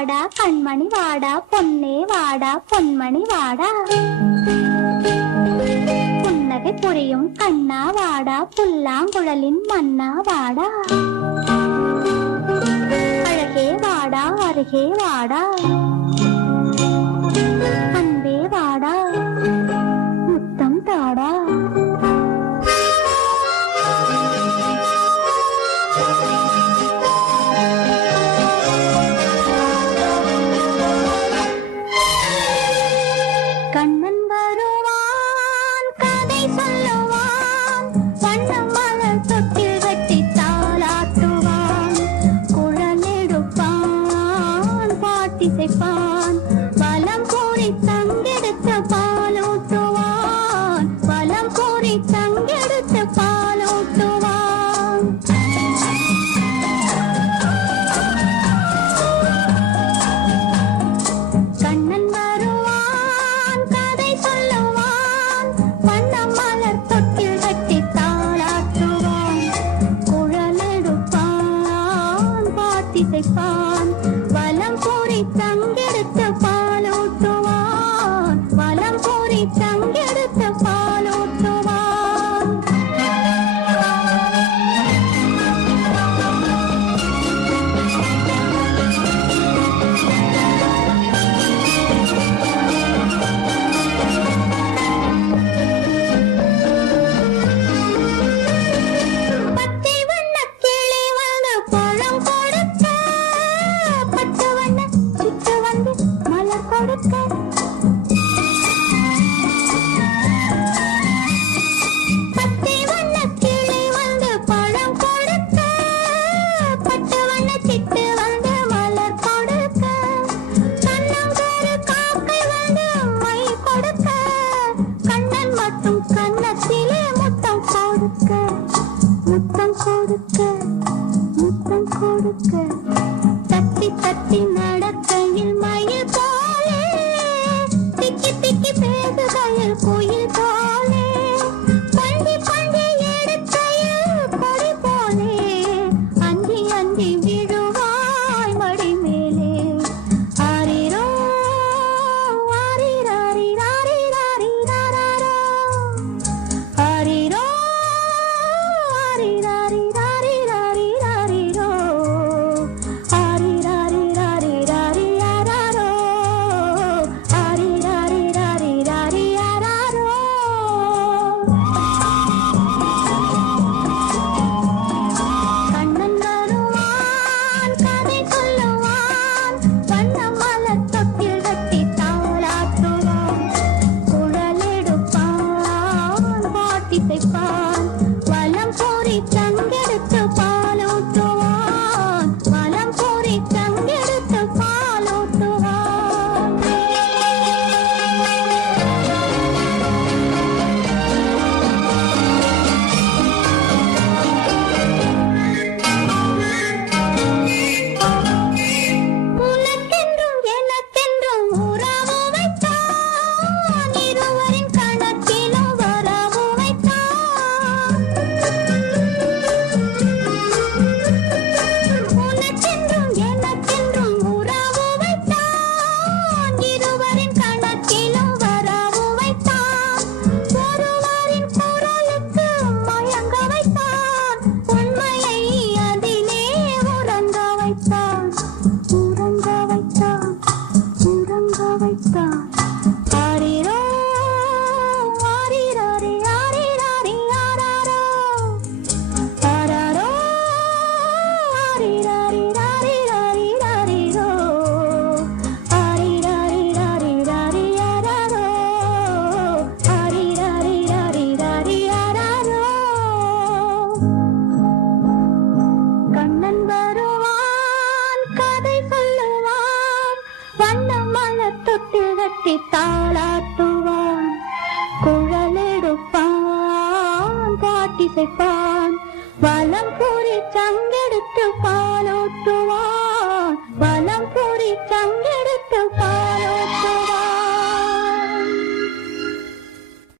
வாடா கண்மணி வாடா பொன்னே வாடா பொன்மணி வாடா புன்னகை புரியும் கண்ணா வாடா புல்லாங்குழலின் மன்னா வாடா அழகே வாடா அருகே வாடா அன்பே வாடா முத்தம் தாடா கண்ணன் வருவான் கதை சொல்லுவான் வண்ணம் மலர் தொட்டில் கட்டி தாலாட்டுவான் குழல் எடுப்பான் பாட்டிசைப்பான் வலம் கூறி தங்கெடுத்த பாலூட்டுவான் வலம் கூறி தங்கெடுத்த பாலூட்டுவான் கண்ணன் வருவான் கதை சொல்லுவான் வண்ணம் மலர் தொட்டில் கட்டி தாலாட்டுவான் குழல் எடுப்பான் பாட்டிசைப்பான் வலம் கூறி தங்கெடுத்த பாலூட்டுவான் வலம் கூறி தங்கெடுத்த பாலூட்டுவான் பச்சை வண்ணக் கிளி வந்து பழம் கொடுக்க பட்டு வண்ண சிட்டு வந்து மலர் கொடுக்க பச்சை வண்ணக் கிளி வந்து பழம் கொடுக்க பட்டு வண்ண சிட்டு வந்து மலர் கொடுக்க கண்ணங்கரு காக்கை வந்து மை கொடுக்க கண்ணன் மட்டும் கன்னத்திலே முத்தம் கொடுக்க முத்தம் கொடுக்க முத்தம் கொடுக்க தத்தி தத்தி நடக்கையில் மயில் போலே திக்கி திக்கி பேசுகையில் குயில் போலே பண்டி பண்டி எடுக்கையில் கொடி போலே அஞ்சி அஞ்சி விழுவாய் மடி மேலே ஆரிரோ ஆரிராரிராரிராரிராரோ ஆரிரோ ஆரிராரிராரிராரிராரிரோ ஆரிராரிராரிராரிராரோ ஆரிராரிராரிராரிராரோ கண்ணன் வருவான் கதை சொல்லுவான் வண்ணம் மலர் தொட்டில் கட்டி தாலாட்டுவான் குழல் எடுப்பான் பாட்டிசைப்பான் வலம் கூறி தங்கெடுத்து பாலூட்டுவான் வலம் கூறி தங்கெடுத்து பாலூட்டுவான் உனக்கென்றும் எனக்கென்றும் உறவு வைத்தான் இருவரின் கணக்கிலும் வரவு வைத்தான் உனக்கென்றும் எனக்கென்றும் உறவு வைத்தான் இருவரின் கணக்கிலும் வரவு வைத்தான் ஒருவரின் குரலுக்கு மயங்க வைத்தான் உண்மையை அதிலே உறங்க வைத்தான் உறங்க வைத்தான் உறங்க வைத்தான் ஆரிரோ ஆரிராரி ஆரிராரி ஆராரோ ஆராரோ ஆரிராரிராரிராரிராரிரோ ஆரிராரிராரிராரி ஆராரோ ஆரிராரிராரிராரி ஆராரோ கண்ணன் வருவான் கதை சொல்லுவான் வண்ணம் மலர் தொட்டில் கட்டி தாலாட்டுவான் குழல் எடுப்பான் பாட்டிசைப்பான் வலம் கூறி சங்க